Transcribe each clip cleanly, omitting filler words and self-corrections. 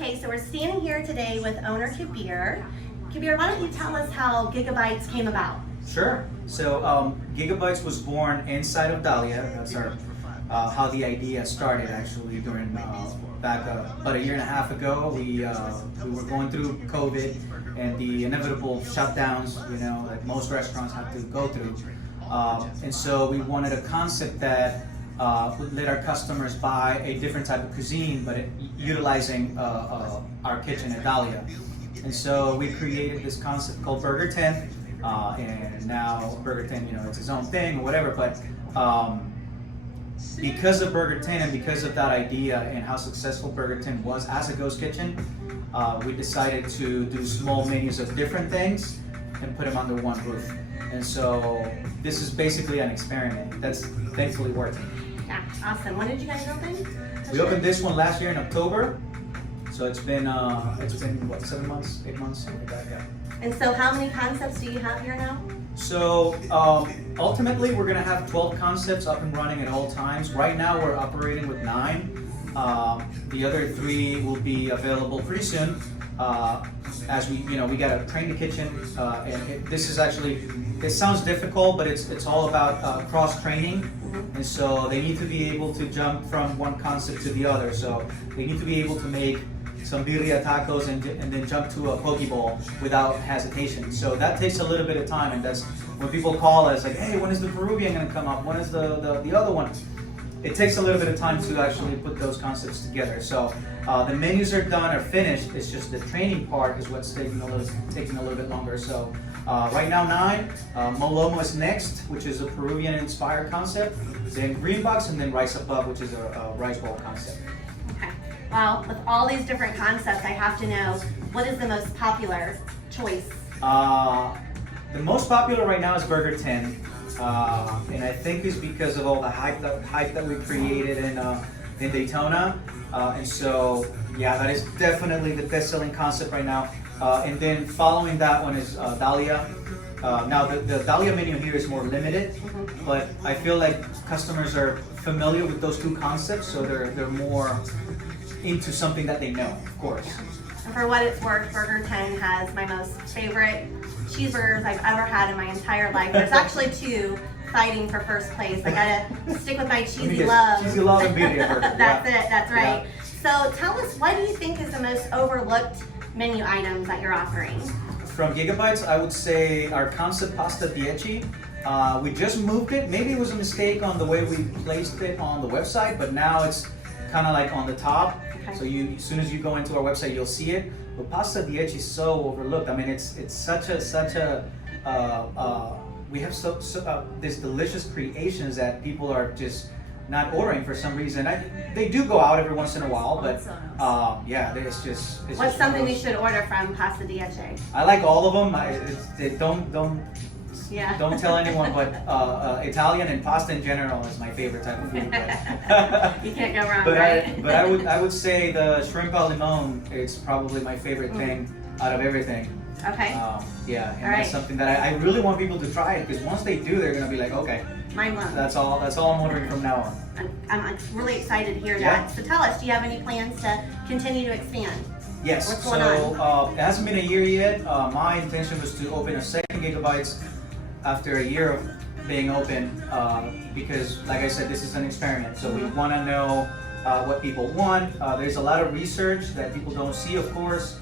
Okay, so we're standing here today with owner Kabir. Kabir, why don't you tell us how GigaBites came about? Sure. So GigaBites was born inside of Dahlia. That's how the idea started actually during back about a year and a half ago. We were going through COVID and the inevitable shutdowns, that most restaurants have to go through. And so we wanted a concept that would let our customers buy a different type of cuisine, but utilizing our kitchen at Dahlia. And so we created this concept called Burger 10, and now Burger 10, it's its own thing or whatever. But because of Burger 10 and because of that idea and how successful Burger 10 was as a ghost kitchen, we decided to do small menus of different things and put them under one roof. And so this is basically an experiment that's thankfully working. Yeah, awesome. When did you guys open? We opened this one last year in October. So it's been what, 7 months, 8 months, something like that, yeah. And so how many concepts do you have here now? So ultimately we're gonna have 12 concepts up and running at all times. Right now we're operating with 9. The other 3 will be available pretty soon. As we gotta train the kitchen, and this is actually, it sounds difficult, but it's all about cross training. And so they need to be able to jump from one concept to the other. So they need to be able to make some birria tacos and then jump to a poke bowl without hesitation. So that takes a little bit of time, and that's when people call us like, hey, when is the Peruvian gonna come up? When is the other one? It takes a little bit of time to actually put those concepts together. So the menus are done, are finished. It's just the training part is what's taking a little bit longer. So right now 9. Molomo is next, which is a Peruvian-inspired concept. Then green box, and then rice above, which is a rice bowl concept. Okay. Well, with all these different concepts, I have to know, what is the most popular choice? The most popular right now is Burger 10. And I think it's because of all the hype that we created in Daytona. And so, yeah, that is definitely the best-selling concept right now. And then following that one is Dahlia. Now the Dahlia menu here is more limited, but I feel like customers are familiar with those 2 concepts, so they're more into something that they know, of course. And for what it's worth, Burger 10 has my most favorite cheeseburgers I've ever had in my entire life. There's actually 2 fighting for first place. I gotta stick with my cheesy love. Cheesy love and birria burger. That's it, that's right. Yeah. So tell us, what do you think is the most overlooked menu items that you're offering? From GigaBites, I would say our concept pasta dieci. We just moved it. Maybe it was a mistake on the way we placed it on the website, but now it's kind of like on the top. Okay. So as soon as you go into our website, you'll see it. But pasta dieci is so overlooked. I mean, it's such a we have this delicious creations that people are just not ordering for some reason. They do go out every once in a while, but yeah, it's just. What's something we should order from pasta dieci? I like all of them. Don't tell anyone, but Italian and pasta in general is my favorite type of food. You can't go wrong, right? But I would say the shrimp al limon is probably my favorite thing out of everything. Okay. Yeah, and that's something that I really want people to try it, because once they do, they're gonna be like, okay, mind blown. That's all I'm ordering from now on. I'm really excited to hear that. So tell us, do you have any plans to continue to expand? Yes. What's going on? It hasn't been a year yet. My intention was to open a second GigaBites after a year of being open, because, like I said, this is an experiment. So we want to know what people want. There's a lot of research that people don't see, of course.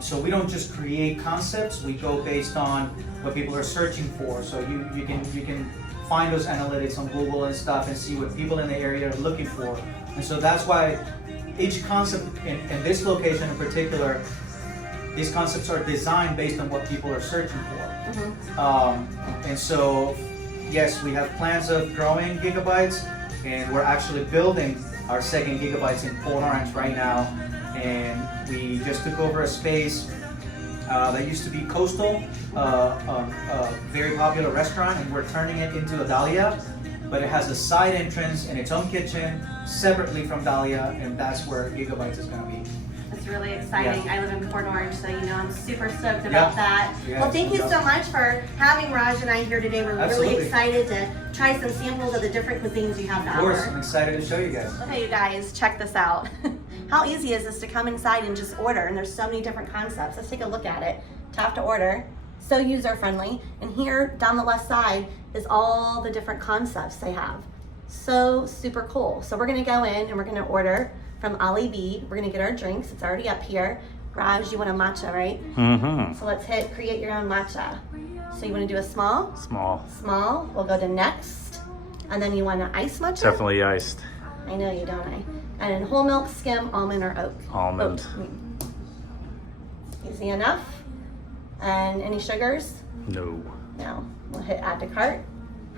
So we don't just create concepts. We go based on what people are searching for. So you can find those analytics on Google and stuff and see what people in the area are looking for. And so that's why each concept in this location in particular, these concepts are designed based on what people are searching for. And so, yes, we have plans of growing GigaBites, and we're actually building our second GigaBites in Port Orange right now. And we just took over a space that used to be Coastal, a very popular restaurant, and we're turning it into a Dahlia, but it has a side entrance and its own kitchen separately from Dahlia, and that's where GigaBites is going to be. It's really exciting. Yeah. I live in Port Orange, so I'm super stoked about that. Yeah, well, thank you so much for having Raj and I here today. We're really excited to try some samples of the different cuisines you have to offer. Of course, I'm excited to show you guys. Okay, you guys, check this out. How easy is this to come inside and just order? And there's so many different concepts. Let's take a look at it. Tap to order. So user friendly. And here down the left side is all the different concepts they have. So super cool. So we're gonna go in and we're gonna order from Ali B. We're gonna get our drinks. It's already up here. Raj, you want a matcha, right? Mm-hmm. So let's hit create your own matcha. So you want to do a small? Small. Small. We'll go to next. And then you want an ice matcha? Definitely iced. I know you, don't I? And whole milk, skim, almond, or oat? Almond. Oat. Easy enough. And any sugars? No. No. We'll hit add to cart.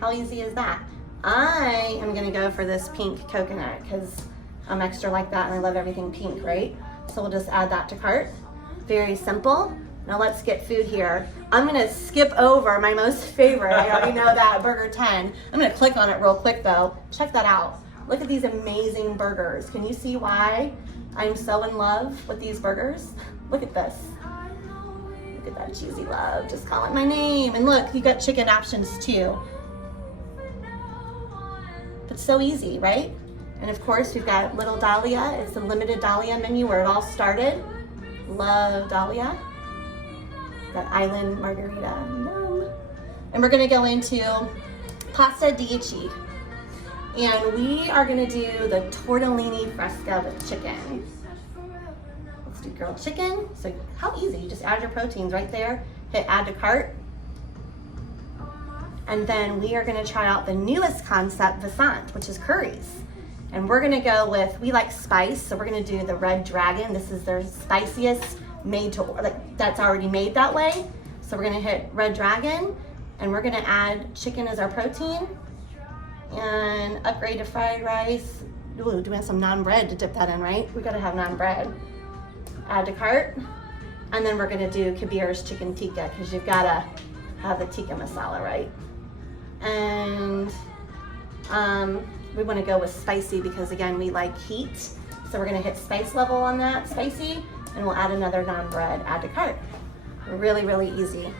How easy is that? I am gonna go for this pink coconut because I'm extra like that and I love everything pink, right? So we'll just add that to cart. Very simple. Now let's get food here. I'm gonna skip over my most favorite. I already know that, Burger 10. I'm gonna click on it real quick though. Check that out. Look at these amazing burgers. Can you see why I'm so in love with these burgers? Look at this. Look at that cheesy love. Just calling my name. And look, you got chicken options too. It's so easy, right? And of course, we've got Little Dahlia. It's the limited Dahlia menu where it all started. Love Dahlia. That island margarita. Yum. And we're gonna go into pasta dieci. And we are gonna do the tortellini fresca with chicken. Let's do grilled chicken. So how easy, you just add your proteins right there, hit add to cart. And then we are gonna try out the newest concept, Vasant, which is curries. And we're gonna go with, we like spice, so we're gonna do the Red Dragon. This is their spiciest made to, like that's already made that way. So we're gonna hit Red Dragon and we're gonna add chicken as our protein and upgrade to fried rice. Ooh, do we have some naan bread to dip that in, right? We gotta have naan bread. Add to cart. And then we're gonna do Kabir's chicken tikka because you've gotta have the tikka masala, right? And we want to go with spicy because again we like heat, so we're going to hit spice level on that, spicy, and we'll add another naan bread, add to cart. Really easy.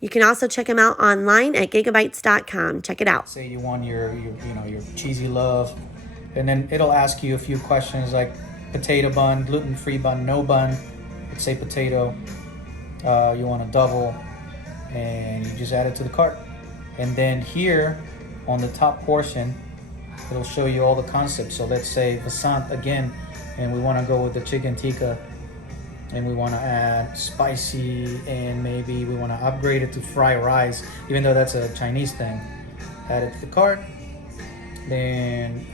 You can also check them out online at gigabites.com. Check it out. Say you want your cheesy love, and then it'll ask you a few questions like potato bun, gluten-free bun, no bun. Let's say potato. You want a double, and you just add it to the cart. And then here on the top portion, it'll show you all the concepts. So let's say Vasant again, and we want to go with the chicken tikka, and we want to add spicy, and maybe we want to upgrade it to fried rice, even though that's a Chinese thing. Add it to the cart. Then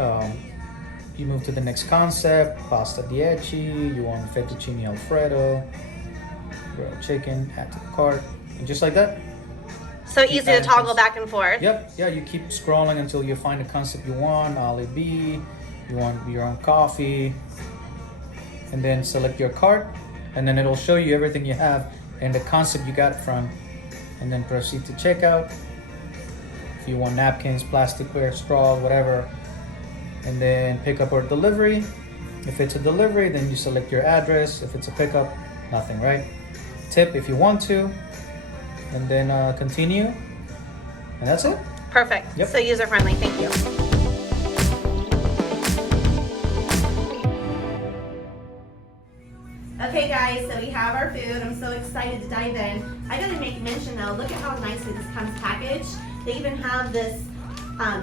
you move to the next concept, pasta dieci. You want fettuccine alfredo, grilled chicken, add to the cart, and just like that. So easy to toggle back and forth. Yep, yeah, you keep scrolling until you find the concept you want. Ali B, you want your own coffee, and then select your cart, and then it'll show you everything you have and the concept you got it from, and then proceed to checkout. If you want napkins, plasticware, straw, whatever, and then pick up or delivery. If it's a delivery, then you select your address. If it's a pickup, nothing, right? Tip if you want to. And then continue, and that's it. Perfect. Yep. So user friendly. Thank you. Okay guys, so we have our food. I'm so excited to dive in. I gotta make mention though, look at how nicely this comes packaged. They even have this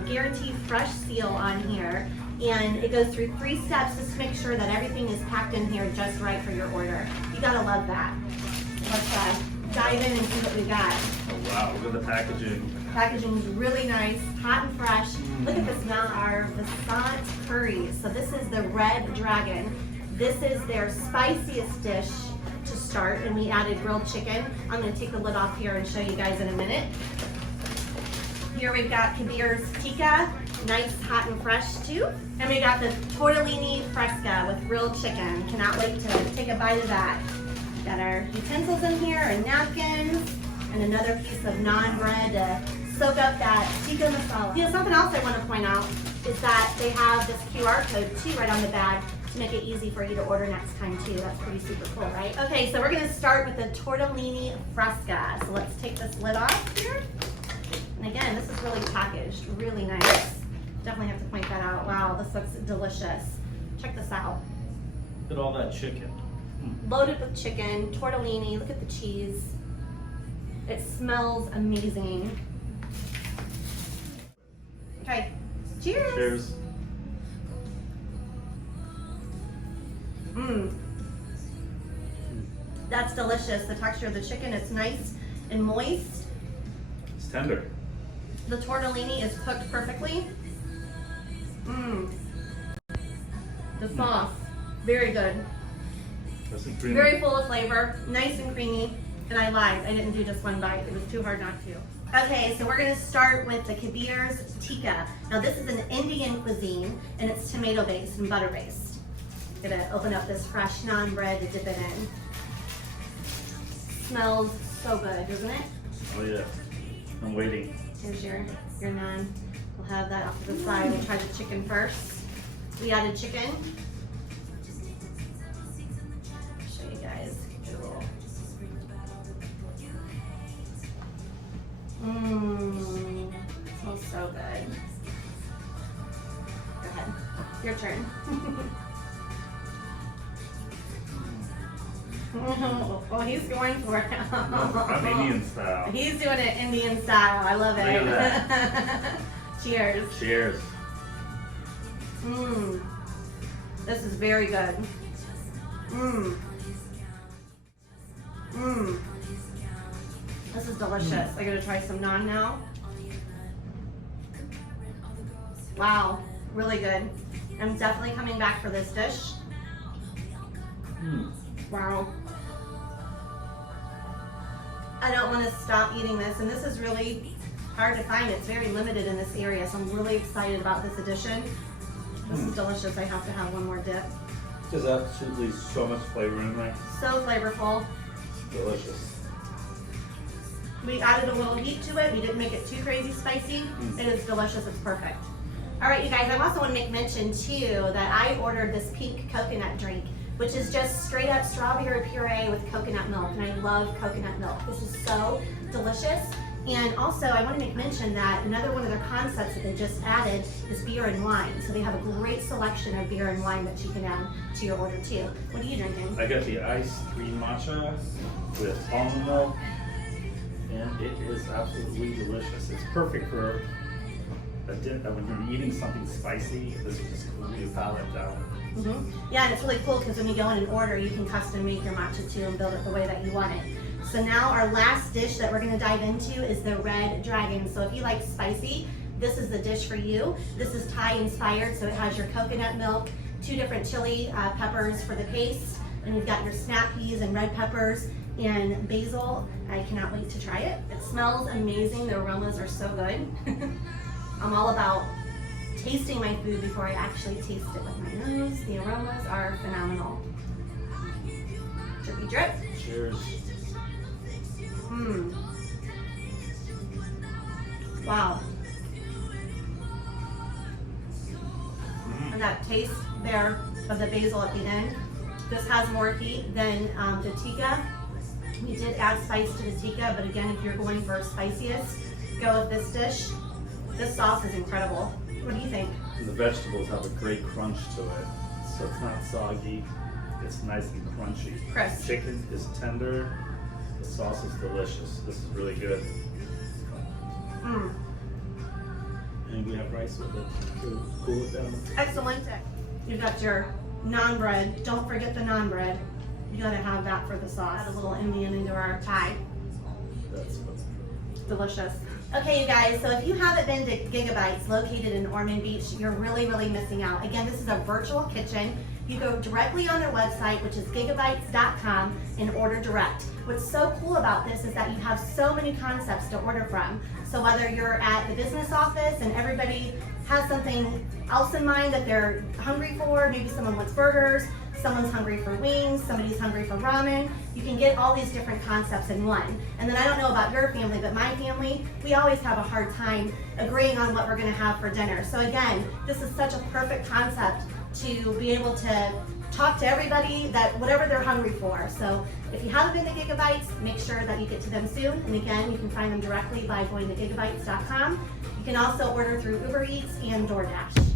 guaranteed fresh seal on here, and it goes through 3 steps just to make sure that everything is packed in here just right for your order. You gotta love that. Let's dive in and see what we got. Oh wow, look at the packaging. Packaging is really nice, hot and fresh. Look at this now, our Vasant curries. So this is the Red Dragon. This is their spiciest dish to start, and we added grilled chicken. I'm gonna take the lid off here and show you guys in a minute. Here we've got Kabir's Tikka, nice, hot and fresh too. And we got the Tortellini Fresca with grilled chicken. Cannot wait to take a bite of that. Got our utensils in here, our napkins, and another piece of naan bread to soak up that tikka masala. You know, something else I want to point out is that they have this QR code too right on the bag to make it easy for you to order next time too. That's pretty super cool, right? Okay, so we're gonna start with the Tortellini Fresca. So let's take this lid off here. And again, this is really packaged, really nice. Definitely have to point that out. Wow, this looks delicious. Check this out. at all that chicken. Loaded with chicken, tortellini, look at the cheese. It smells amazing. Okay, cheers. Cheers. Mmm. That's delicious. The texture of the chicken is nice and moist. It's tender. The tortellini is cooked perfectly. Mmm. The sauce, very good. That's some creamy. Very full of flavor, nice and creamy. And I lied, I didn't do just one bite. It was too hard not to. Okay, so we're gonna start with the Kabir's Tikka. Now this is an Indian cuisine and it's tomato based and butter based. Gonna open up this fresh naan bread to dip it in. Smells so good, doesn't it? Oh yeah. I'm waiting. Here's your naan. We'll have that off to the side. We'll try the chicken first. We added chicken. Show you guys. Mmm. Smells so good. Go ahead. Your turn. Oh, he's going for it. I'm Indian style. He's doing it Indian style. I love it. Look at that. Cheers. Cheers. Mmm. This is very good. Mmm. Mmm. This is delicious. I gotta try some naan now. Wow, really good. I'm definitely coming back for this dish. Mm. Wow. I don't want to stop eating this, and this is really hard to find. It's very limited in this area, so I'm really excited about this addition. This is delicious. I have to have one more dip. There's absolutely so much flavor in there. So flavorful. It's delicious. We added a little heat to it. We didn't make it too crazy spicy. It is delicious. It's perfect. All right, you guys, I also want to make mention too that I ordered this pink coconut drink, which is just straight up strawberry puree with coconut milk, and I love coconut milk. This is so delicious. And also, I want to make mention that another one of their concepts that they just added is beer and wine. So they have a great selection of beer and wine that you can add to your order too. What are you drinking? I got the iced green matcha with almond milk, and it is absolutely delicious. It's perfect for a dip. When you're eating something spicy, this will just cool your palate down. Yeah, and it's really cool because when you go in and order, you can custom make your matcha too and build it the way that you want it. So now our last dish that we're gonna dive into is the Red Dragon. So if you like spicy, this is the dish for you. This is Thai inspired, so it has your coconut milk, 2 different chili peppers for the paste, and you've got your snap peas and red peppers and basil. I cannot wait to try it. It smells amazing. The aromas are so good. I'm all about tasting my food before I actually taste it with my nose. The aromas are phenomenal. Drippy drip. Cheers. Mmm. Wow. And that taste there of the basil at the end. This has more heat than the Tikka. We did add spice to the Tikka, but again, if you're going for spiciest, go with this dish. This sauce is incredible. What do you think? The vegetables have a great crunch to it, so it's not soggy. It's nice and crunchy. Crisp. Chicken is tender. The sauce is delicious. This is really good. Mmm. And we have rice with it to cool it down. Excellent. You've got your naan bread. Don't forget the naan bread. You gotta have that for the sauce. Add a little Indian into our Thai. That's what's Delicious. Okay, you guys, so if you haven't been to GigaBites located in Ormond Beach, you're really, really missing out. Again, this is a virtual kitchen. You go directly on their website, which is gigabites.com, and order direct. What's so cool about this is that you have so many concepts to order from. So whether you're at the business office and everybody has something else in mind that they're hungry for, maybe someone wants burgers, someone's hungry for wings, somebody's hungry for ramen, you can get all these different concepts in one. And then I don't know about your family, but my family, we always have a hard time agreeing on what we're gonna have for dinner. So again, this is such a perfect concept to be able to talk to everybody that whatever they're hungry for. So if you haven't been to GigaBites, make sure that you get to them soon. And again, you can find them directly by going to gigabites.com. You can also order through Uber Eats and DoorDash.